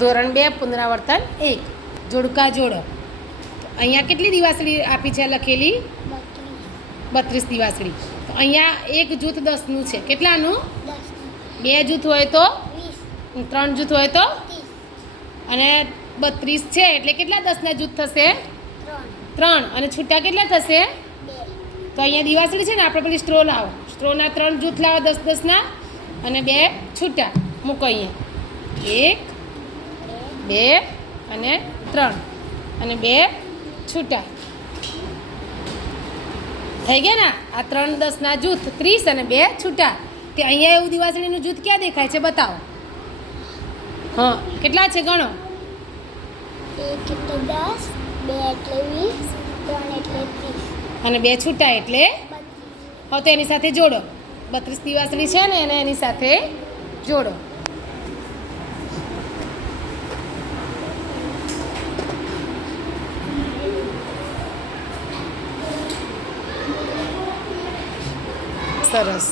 ધોરણ 2 પુનરાવર્તન 1 જોડકા જોડો. તો અહીંયા કેટલી દિવાસળી આપી છે લખેલી? 32 દિવાસળી. તો અહીંયા એક જૂથ 10નું છે. કેટલાનું? 2 જૂથ હોય તો 3 જૂથ હોય તો અને 32 છે એટલે કેટલા 10ના જૂથ થશે? 3. અને છૂટા કેટલા થશે? 2. તો અહીંયા દિવાસળી છે ને, આપણે પેલી સ્ટ્રો લાવો, સ્ટ્રોના 3 જૂથ લાવો 10 10ના અને 2 છૂટા મૂકો. અહીંયા 1 2 અને 3 અને 2 છૂટા થઈ ગયા ને. આ 3 10ના જૂથ 30 અને 2 છૂટા. તે અહીંયા એવું દિવાસળીનું જૂથ ક્યાં દેખાય છે બતાવો. હા, કેટલા છે ગણો? 1 એટલે 10, 2 એટલે 20, 3 એટલે 30 અને 2 છૂટા એટલે 32. હવે તો એની સાથે જોડો. 32 દિવાસળી છે ને એને એની સાથે જોડો. સરસ.